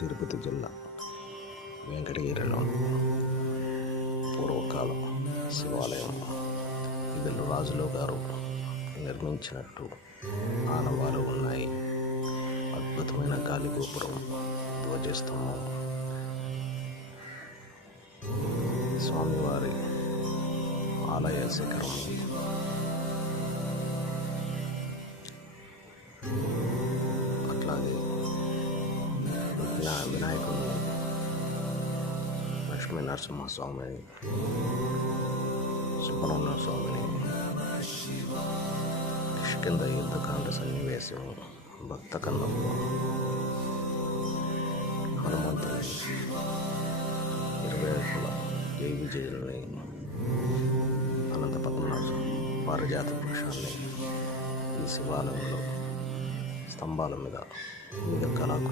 తిరుపతి జిల్లా వెంకటగిరిలో పూర్వకాలం శివాలయం. ఇదిలో రాజులు గారు నిర్మించినట్టు ఆనవాలు ఉన్నాయి. అద్భుతమైన గాలి గోపురం ధ్వజస్తంభం. స్వామివారి ఆలయ శిఖరం వినా వినాయకుడు లక్ష్మీ నరసింహస్వామిని సుబ్రహ్మణ్య స్వామిని కిష్కింద యుద్ధకాండ సన్నివేశం భక్త కన్నమ్మ హనుమంతుని ఇరవై ఏళ్ళ జై విజయుల్ని అనంత పద్మనాభ పారిజాత వృక్షాన్ని ఈ శివాలయంలో స్తంభాల మీద వివిధ కళాకృతి